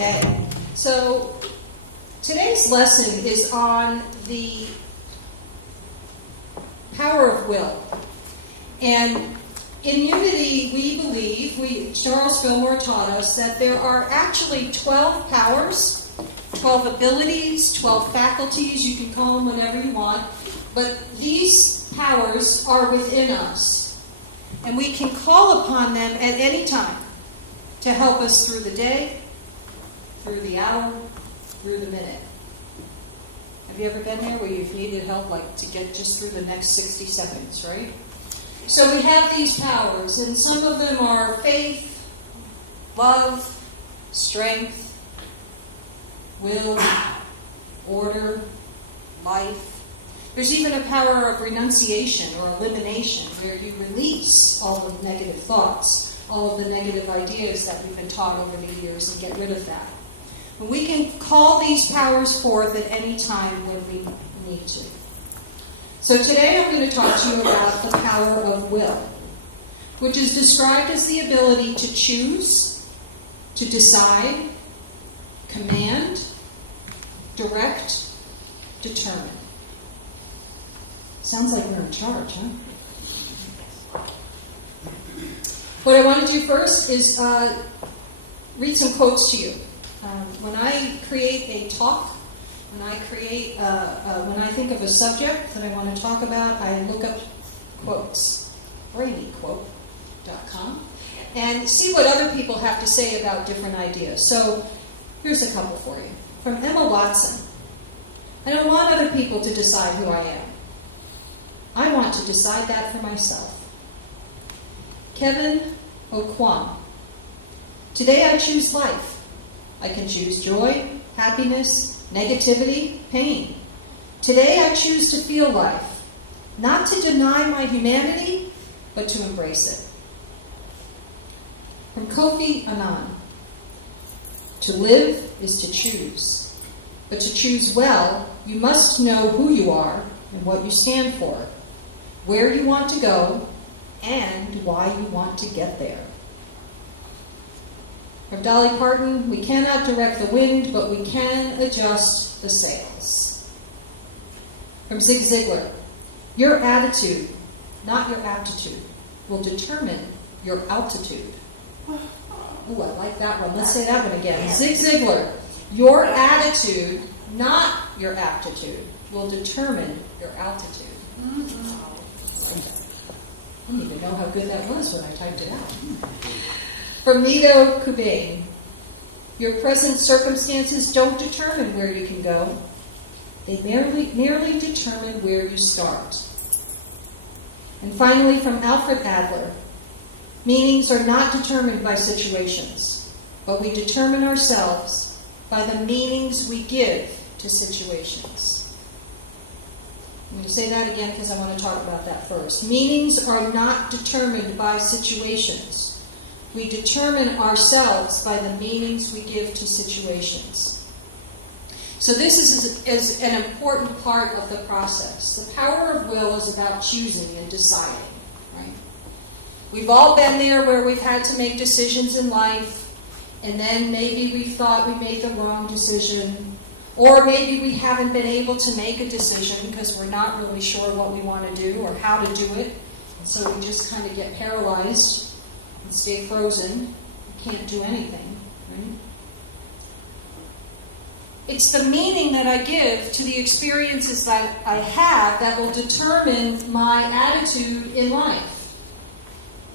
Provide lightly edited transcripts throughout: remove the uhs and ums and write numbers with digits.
Okay, so today's lesson is on the power of will. And in Unity, we believe, Charles Fillmore taught us, that there are actually 12 powers, 12 abilities, 12 faculties, you can call them whatever you want, but these powers are within us. And we can call upon them at any time to help us through the day, through the hour, through the minute. Have you ever been there where you've needed help, like to get just through the next 60 seconds, right? So we have these powers, and some of them are faith, love, strength, will, order, life. There's even a power of renunciation or elimination, where you release all the negative thoughts, all of the negative ideas that we've been taught over the years, and get rid of that. And we can call these powers forth at any time when we need to. So today I'm going to talk to you about the power of will, which is described as the ability to choose, to decide, command, direct, determine. Sounds like we're in charge, huh? What I want to do first is read some quotes to you. When I create a talk, when I think of a subject that I want to talk about, I look up quotes, bradyquote.com, and see what other people have to say about different ideas. So here's a couple for you. From Emma Watson: I don't want other people to decide who I am. I want to decide that for myself. Kevin O'Quan: today I choose life. I can choose joy, happiness, negativity, pain. Today I choose to feel life, not to deny my humanity, but to embrace it. From Kofi Annan: to live is to choose, but to choose well, you must know who you are and what you stand for, where you want to go, and why you want to get there. From Dolly Parton: we cannot direct the wind, but we can adjust the sails. From Zig Ziglar: your attitude, not your aptitude, will determine your altitude. Ooh, I like that one. Let's say that one again. Zig Ziglar: your attitude, not your aptitude, will determine your altitude. I didn't even know how good that was when I typed it out. From Nido Kubain: your present circumstances don't determine where you can go. They merely determine where you start. And finally, from Alfred Adler: meanings are not determined by situations, but we determine ourselves by the meanings we give to situations. I'm going to say that again because I want to talk about that first. Meanings are not determined by situations. We determine ourselves by the meanings we give to situations. So this is an important part of the process. The power of will is about choosing and deciding, right? We've all been there where we've had to make decisions in life, and then maybe we thought we made the wrong decision, or maybe we haven't been able to make a decision because we're not really sure what we want to do or how to do it. And so we just kind of get paralyzed and stay frozen. We can't do anything, right? It's the meaning that I give to the experiences that I have that will determine my attitude in life.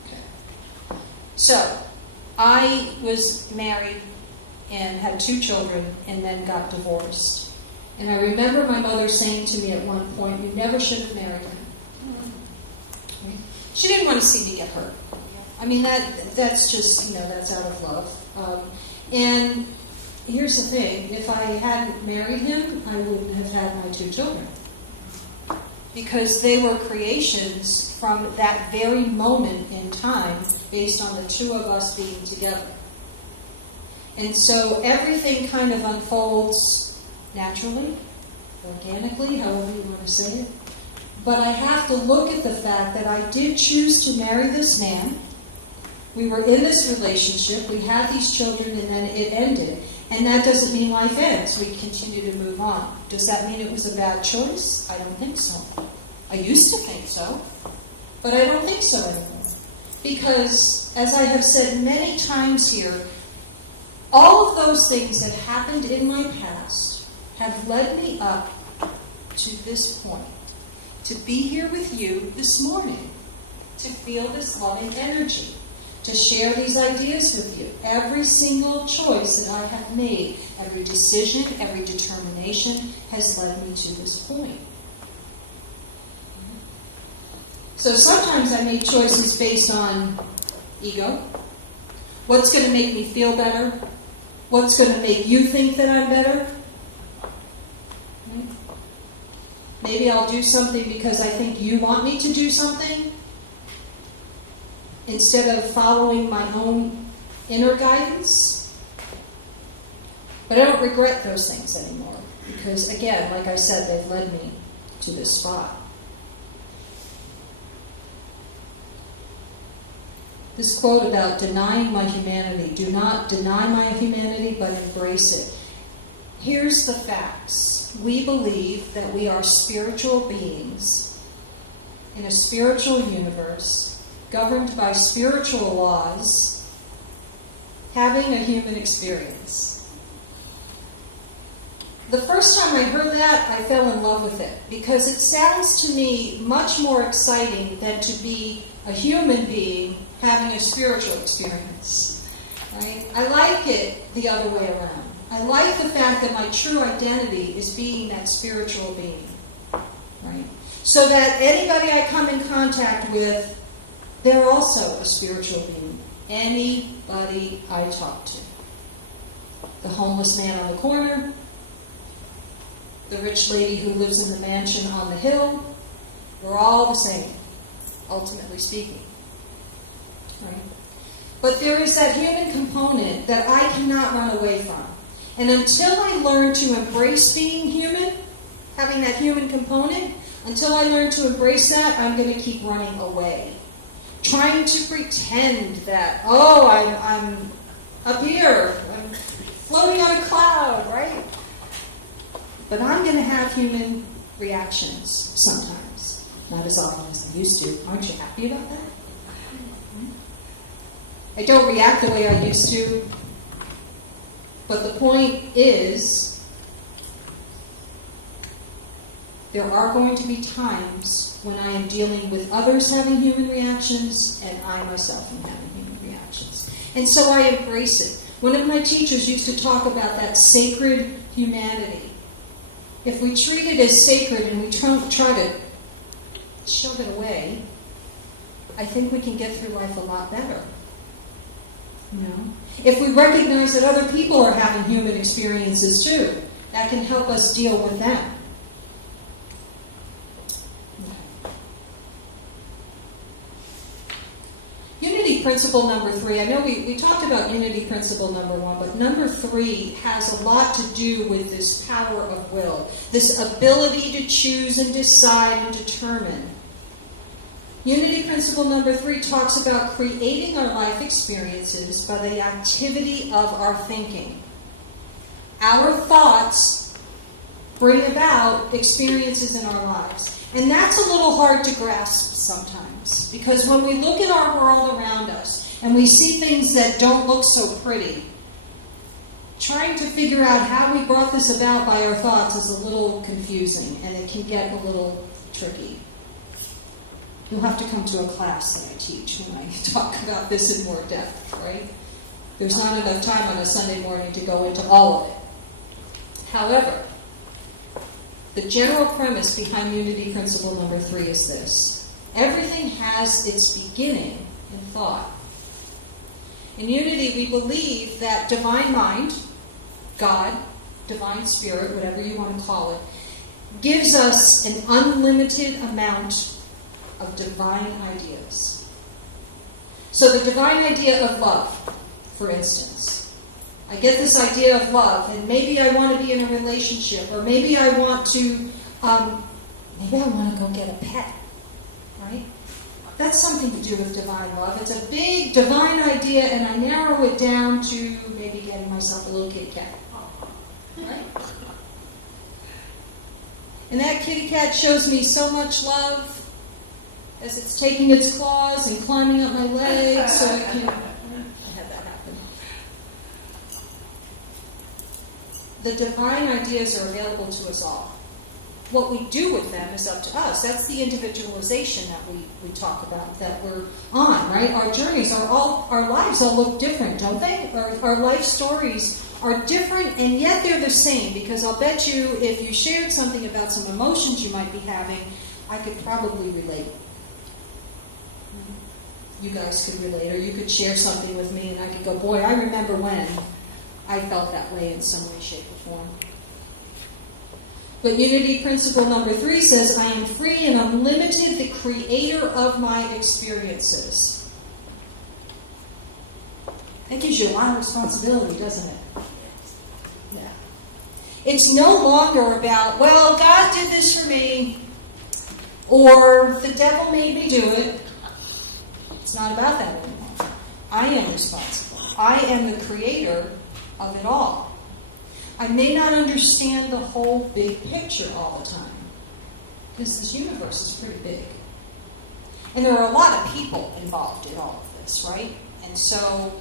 Okay. So, I was married and had 2 children and then got divorced. And I remember my mother saying to me at one point, you never should have married him. She didn't want to see me get hurt. I mean, that's just, that's out of love. And here's the thing, if I hadn't married him, I wouldn't have had my 2 children. Because they were creations from that very moment in time based on the 2 of us being together. And so everything kind of unfolds naturally, organically, however you want to say it. But I have to look at the fact that I did choose to marry this man. We were in this relationship, we had these children, and then it ended. And that doesn't mean life ends. We continue to move on. Does that mean it was a bad choice? I don't think so. I used to think so, but I don't think so anymore. Because, as I have said many times here, all of those things that happened in my past have led me up to this point, to be here with you this morning, to feel this loving energy, to share these ideas with you. Every single choice that I have made, every decision, every determination has led me to this point. So sometimes I make choices based on ego. What's going to make me feel better? What's going to make you think that I'm better? Maybe I'll do something because I think you want me to do something, instead of following my own inner guidance. But I don't regret those things anymore, because again, like I said, they've led me to this spot. This quote about denying my humanity, do not deny my humanity, but embrace it. Here's the facts. We believe that we are spiritual beings in a spiritual universe, governed by spiritual laws, having a human experience. The first time I heard that, I fell in love with it, because it sounds to me much more exciting than to be a human being having a spiritual experience. Right? I like it the other way around. I like the fact that my true identity is being that spiritual being. Right? So that anybody I come in contact with, they're also a spiritual being. Anybody I talk to. The homeless man on the corner, the rich lady who lives in the mansion on the hill, we're all the same, ultimately speaking. Right? But there is that human component that I cannot run away from. And until I learn to embrace being human, having that human component, until I learn to embrace that, I'm going to keep running away. Trying to pretend that, oh, I'm up here, I'm floating on a cloud, right? But I'm going to have human reactions sometimes. Not as often as I used to. Aren't you happy about that? I don't react the way I used to. But the point is, there are going to be times when I am dealing with others having human reactions and I myself am having human reactions. And so I embrace it. One of my teachers used to talk about that sacred humanity. If we treat it as sacred and we try to shove it away, I think we can get through life a lot better. You know? If we recognize that other people are having human experiences too, that can help us deal with them. Unity principle number 3. I know we talked about unity principle number 1, but number 3 has a lot to do with this power of will, this ability to choose and decide and determine. Unity principle number 3 talks about creating our life experiences by the activity of our thinking. Our thoughts bring about experiences in our lives. And that's a little hard to grasp sometimes, because when we look at our world around us and we see things that don't look so pretty, trying to figure out how we brought this about by our thoughts is a little confusing, and it can get a little tricky. You'll have to come to a class that I teach when I talk about this in more depth, right? There's not enough time on a Sunday morning to go into all of it. However, the general premise behind unity principle number 3 is this. Everything has its beginning in thought. In unity, we believe that divine mind, God, divine spirit, whatever you want to call it, gives us an unlimited amount of divine ideas. So the divine idea of love, for instance. I get this idea of love, and maybe I want to be in a relationship, or maybe I want to go get a pet, right? That's something to do with divine love. It's a big divine idea, and I narrow it down to maybe getting myself a little kitty cat. And that kitty cat shows me so much love as it's taking its claws and climbing up my leg so it can... I had that happen. The divine ideas are available to us all. What we do with them is up to us. That's the individualization that we talk about, that we're on, right? Our journeys are our lives all look different, don't they? Our life stories are different, and yet they're the same, because I'll bet you if you shared something about some emotions you might be having, I could probably relate. You guys could relate, or you could share something with me and I could go, boy, I remember when I felt that way in some way, shape, or form. But unity principle number 3 says, I am free and unlimited, the creator of my experiences. That gives you a lot of responsibility, doesn't it? Yeah. It's no longer about, well, God did this for me, or the devil made me do it. It's not about that anymore. I am responsible. I am the creator of it all. I may not understand the whole big picture all the time, because this universe is pretty big. And there are a lot of people involved in all of this, right? And so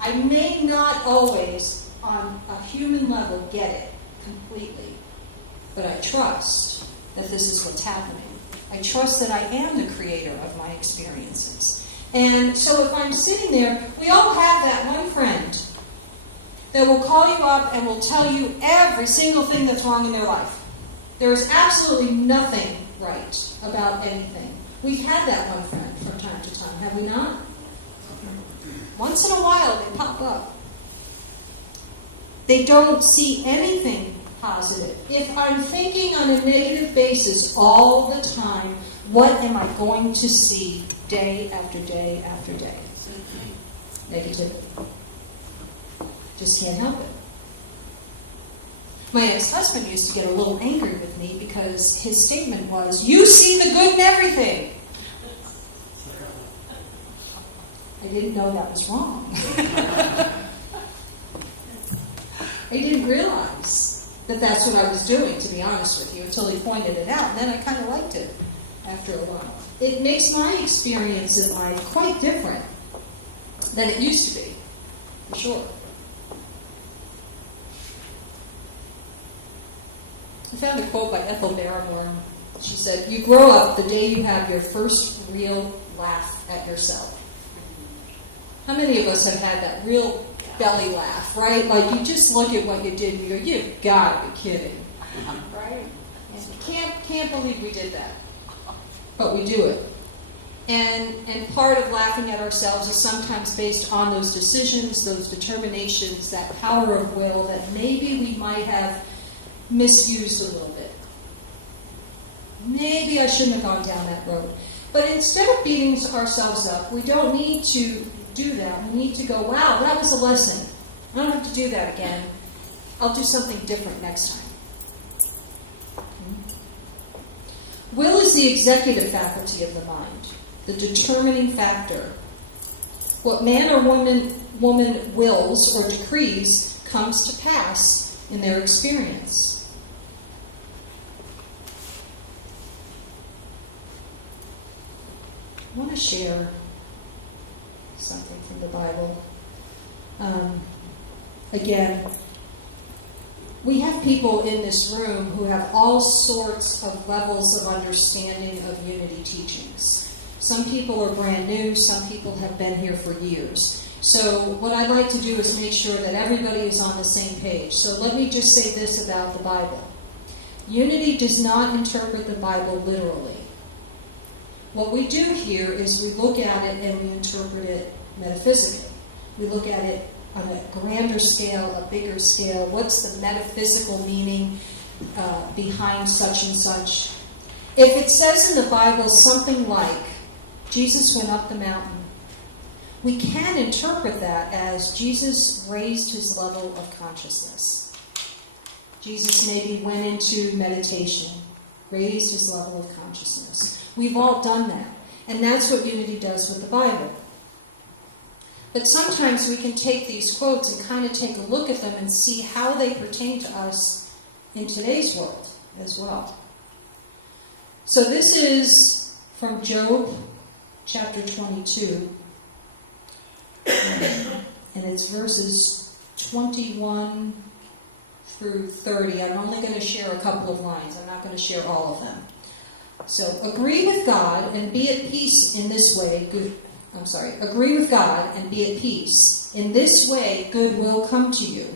I may not always, on a human level, get it completely. But I trust that this is what's happening. I trust that I am the creator of my experiences. And so if I'm sitting there, we all have that one friend that will call you up and will tell you every single thing that's wrong in their life. There is absolutely nothing right about anything. We've had that one friend from time to time, have we not? Once in a while they pop up. They don't see anything positive. If I'm thinking on a negative basis all the time, what am I going to see day after day after day? Negativity. Just can't help it. My ex-husband used to get a little angry with me because his statement was, you see the good in everything. I didn't know that was wrong. I didn't realize that that's what I was doing, to be honest with you, until he pointed it out. And then I kind of liked it after a while. It makes my experience in life quite different than it used to be, for sure. I found a quote by Ethel Barrymore. She said, you grow up the day you have your first real laugh at yourself. How many of us have had that real belly laugh, right? Like you just look at what you did and you go, you've got to be kidding. Right? And you can't believe we did that. But we do it. And part of laughing at ourselves is sometimes based on those decisions, those determinations, that power of will that maybe we might have misused a little bit. Maybe I shouldn't have gone down that road. But instead of beating ourselves up, we don't need to do that. We need to go, wow, that was a lesson. I don't have to do that again. I'll do something different next time. Will is the executive faculty of the mind, the determining factor. What man or woman wills or decrees comes to pass in their experience. I want to share something from the Bible. Again, we have people in this room who have all sorts of levels of understanding of unity teachings. Some people are brand new, some people have been here for years. So what I'd like to do is make sure that everybody is on the same page. So let me just say this about the Bible. Unity does not interpret the Bible literally. What we do here is we look at it and we interpret it metaphysically. We look at it on a grander scale, a bigger scale. What's the metaphysical meaning behind such and such? If it says in the Bible something like, Jesus went up the mountain, we can interpret that as Jesus raised his level of consciousness. Jesus maybe went into meditation, raised his level of consciousness. We've all done that. And that's what unity does with the Bible. But sometimes we can take these quotes and kind of take a look at them and see how they pertain to us in today's world as well. So this is from Job chapter 22, and it's verses 21 through 30. I'm only going to share a couple of lines. I'm not going to share all of them. So, agree with God and be at peace in this way. Agree with God and be at peace. In this way, good will come to you.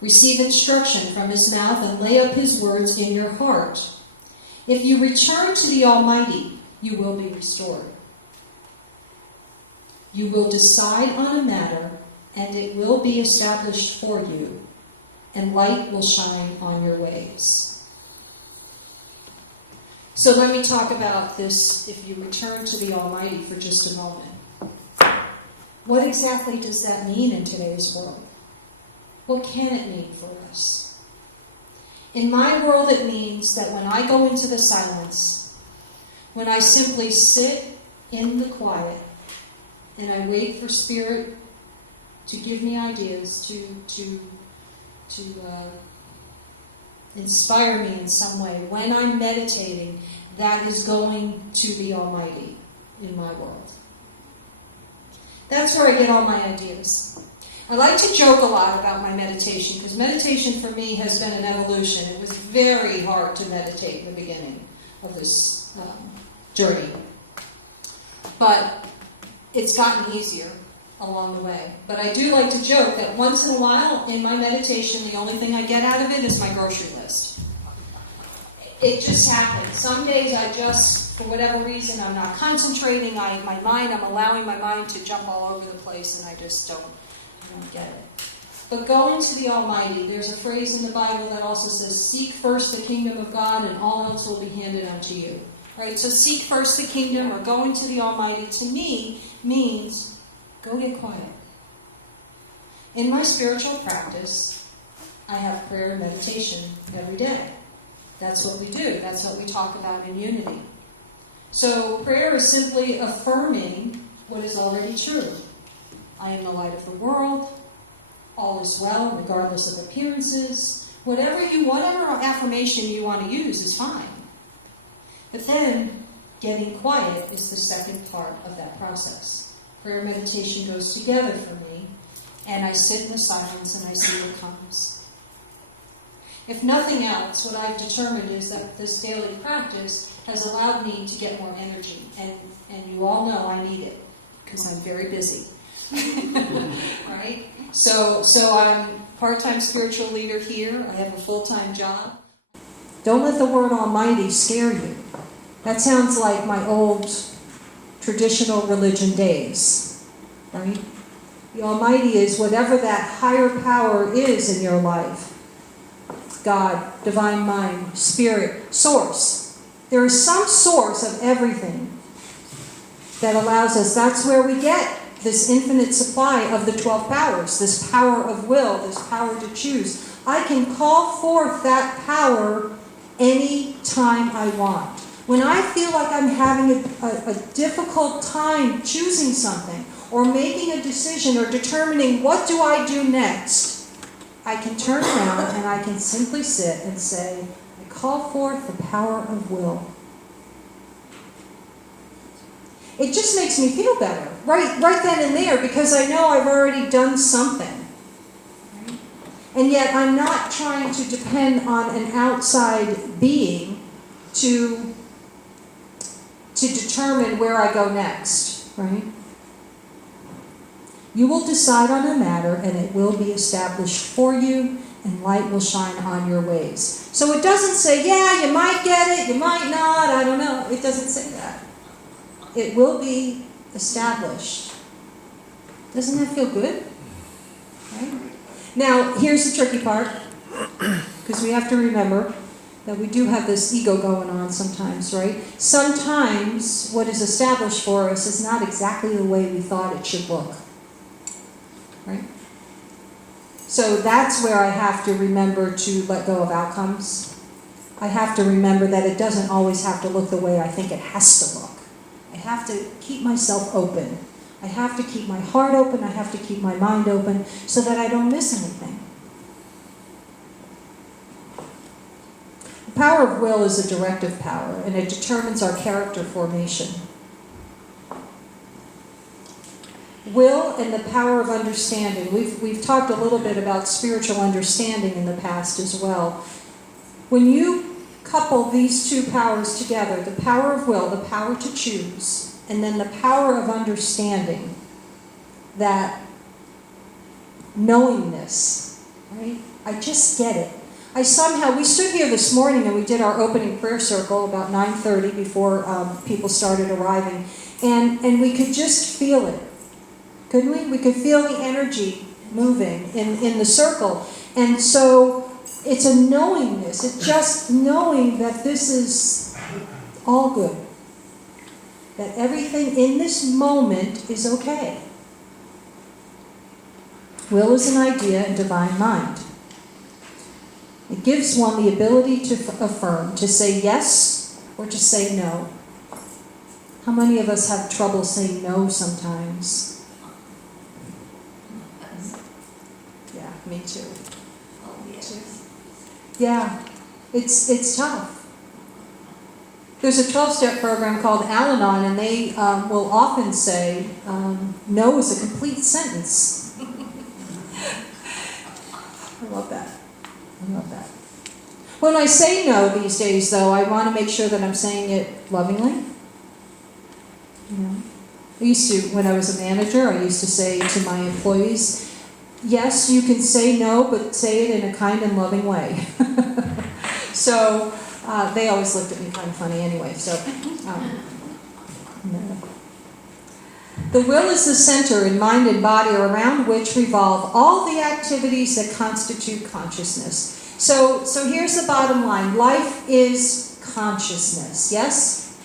Receive instruction from his mouth and lay up his words in your heart. If you return to the Almighty, you will be restored. You will decide on a matter, and it will be established for you, and light will shine on your ways. So let me talk about this, if you return to the Almighty, for just a moment. What exactly does that mean in today's world? What can it mean for us? In my world, it means that when I go into the silence, when I simply sit in the quiet, and I wait for Spirit to give me ideas, to inspire me in some way. When I'm meditating, that is going to the Almighty in my world. That's where I get all my ideas. I like to joke a lot about my meditation, because meditation for me has been an evolution. It was very hard to meditate in the beginning of this journey. But it's gotten easier along the way. But I do like to joke that once in a while in my meditation, the only thing I get out of it is my grocery list. It just happens. Some days I just, for whatever reason, I'm not concentrating. I'm allowing my mind to jump all over the place, and I just don't get it. But going to the Almighty, there's a phrase in the Bible that also says, seek first the kingdom of God, and all else will be handed unto you. Right? So seek first the kingdom, or going to the Almighty, to me means go get quiet. In my spiritual practice, I have prayer and meditation every day. That's what we do. That's what we talk about in unity. So prayer is simply affirming what is already true. I am the light of the world. All is well, regardless of appearances. Whatever affirmation you want to use is fine. But then, getting quiet is the second part of that process. Prayer and meditation goes together for me, and I sit in the silence and I see what comes. If nothing else, what I've determined is that this daily practice has allowed me to get more energy. And you all know I need it, because I'm very busy. Right? So I'm part-time spiritual leader here. I have a full-time job. Don't let the word Almighty scare you. That sounds like my old traditional religion days, right? The Almighty is whatever that higher power is in your life. God, divine mind, spirit, source. There is some source of everything that allows us. That's where we get this infinite supply of the 12 powers, this power of will, this power to choose. I can call forth that power any time I want. When I feel like I'm having a difficult time choosing something, or making a decision, or determining what do I do next, I can turn around and I can simply sit and say, I call forth the power of will. It just makes me feel better, right then and there, because I know I've already done something. Right? And yet I'm not trying to depend on an outside being to determine where I go next, right? You will decide on a matter, and it will be established for you, and light will shine on your ways. So it doesn't say, yeah, you might get it, you might not, I don't know. It doesn't say that. It will be established. Doesn't that feel good? Right? Now, here's the tricky part, because we have to remember that we do have this ego going on sometimes, right? Sometimes what is established for us is not exactly the way we thought it should look. Right? So that's where I have to remember to let go of outcomes. I have to remember that it doesn't always have to look the way I think it has to look. I have to keep myself open. I have to keep my heart open. I have to keep my mind open so that I don't miss anything. power of will is a directive power, and it determines our character formation. Will and the power of understanding. We've talked a little bit about spiritual understanding in the past as well. When you couple these two powers together, the power of will, the power to choose, and then the power of understanding, that knowingness, right? I just get it. We stood here this morning and we did our opening prayer circle about 9:30 before people started arriving, and we could just feel it. Couldn't we? We could feel the energy moving in the circle. And so it's a knowingness. It's just knowing that this is all good. That everything in this moment is okay. Will is an idea in divine mind. It gives one the ability to affirm, to say yes or to say no. How many of us have trouble saying no sometimes? Yeah, me too. Oh, yes. Yeah, it's tough. There's a 12-step program called Al-Anon, and they will often say, no is a complete sentence. I love that. I love that. When I say no these days, though, I want to make sure that I'm saying it lovingly. You know? I used to, when I was a manager, I used to say to my employees, yes, you can say no, but say it in a kind and loving way. So they always looked at me kind of funny anyway. So no. The will is the center in mind and body around which revolve all the activities that constitute consciousness. So here's the bottom line. Life is consciousness, yes?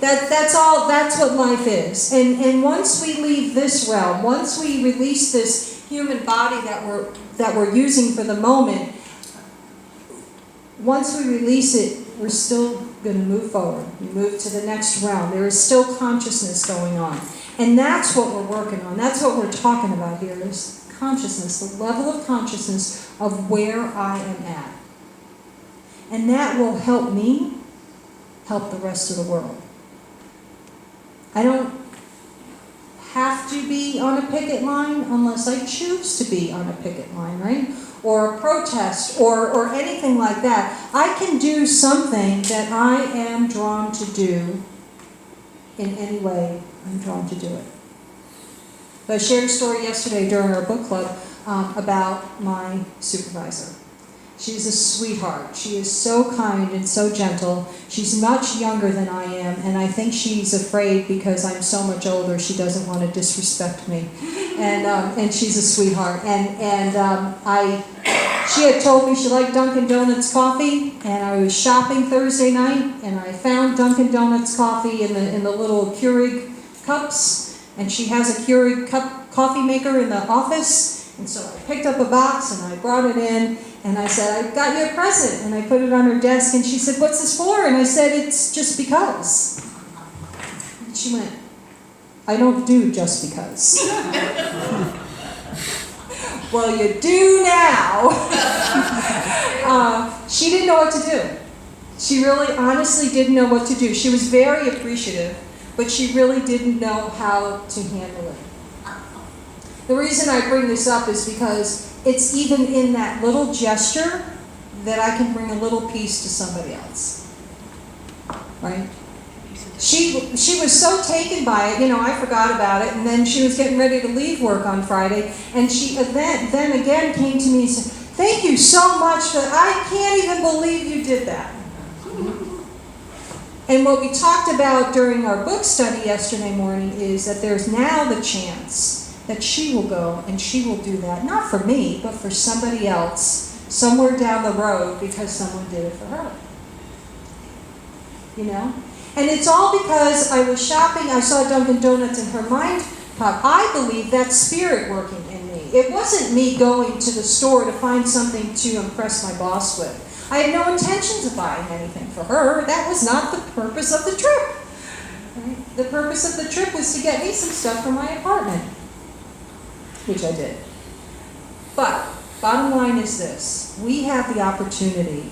That's all, that's what life is. And once we leave this realm, once we release this human body that we're using for the moment, once we release it, we're still going to move forward. We move to the next realm. There is still consciousness going on. And that's what we're working on. That's what we're talking about here, is consciousness, the level of consciousness of where I am at. And that will help me help the rest of the world. I don't have to be on a picket line unless I choose to be on a picket line, right? Or a protest or anything like that. I can do something that I am drawn to do in any way I'm drawn to do it. So I shared a story yesterday during our book club about my supervisor. She's a sweetheart. She is so kind and so gentle. She's much younger than I am, and I think she's afraid because I'm so much older she doesn't want to disrespect me. And she's a sweetheart. She had told me she liked Dunkin' Donuts coffee, and I was shopping Thursday night, and I found Dunkin' Donuts coffee in the little Keurig cups, and she has a Keurig cup coffee maker in the office, and so I picked up a box and I brought it in, and I said, I got you a present, and I put it on her desk, and she said, what's this for? And I said, it's just because. And she went, I don't do just because. Well, you do now. She didn't know what to do. She really honestly didn't know what to do. She was very appreciative, but she really didn't know how to handle it. The reason I bring this up is because it's even in that little gesture that I can bring a little peace to somebody else. Right? She was so taken by it, I forgot about it, and then she was getting ready to leave work on Friday, and she then again came to me and said, thank you so much for that. I can't even believe you did that. And what we talked about during our book study yesterday morning is that there's now the chance that she will go and she will do that, not for me, but for somebody else, somewhere down the road, because someone did it for her. And it's all because I was shopping, I saw Dunkin' Donuts in her mind pop. I believe that's spirit working in me. It wasn't me going to the store to find something to impress my boss with. I had no intentions of buying anything for her. That was not the purpose of the trip. Right? The purpose of the trip was to get me some stuff for my apartment, which I did. But bottom line is this. We have the opportunity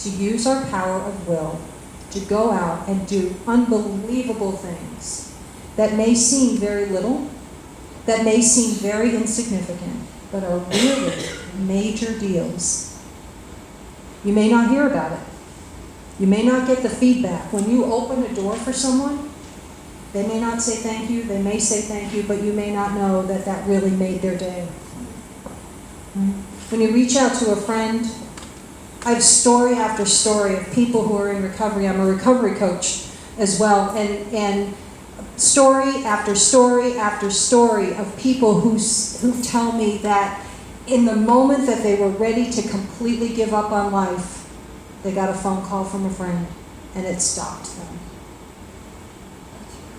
to use our power of will to go out and do unbelievable things that may seem very little, that may seem very insignificant, but are really major deals. You may not hear about it. You may not get the feedback. When you open a door for someone, they may not say thank you, they may say thank you, but you may not know that that really made their day. When you reach out to a friend, I have story after story of people who are in recovery. I'm a recovery coach as well, and story after story after story of people who tell me that in the moment that they were ready to completely give up on life, they got a phone call from a friend, and it stopped them.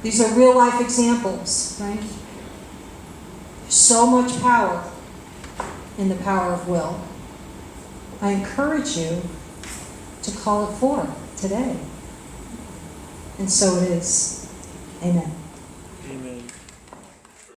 These are real life examples, right? So much power in the power of will. I encourage you to call it forth today. And so it is. Amen. Amen.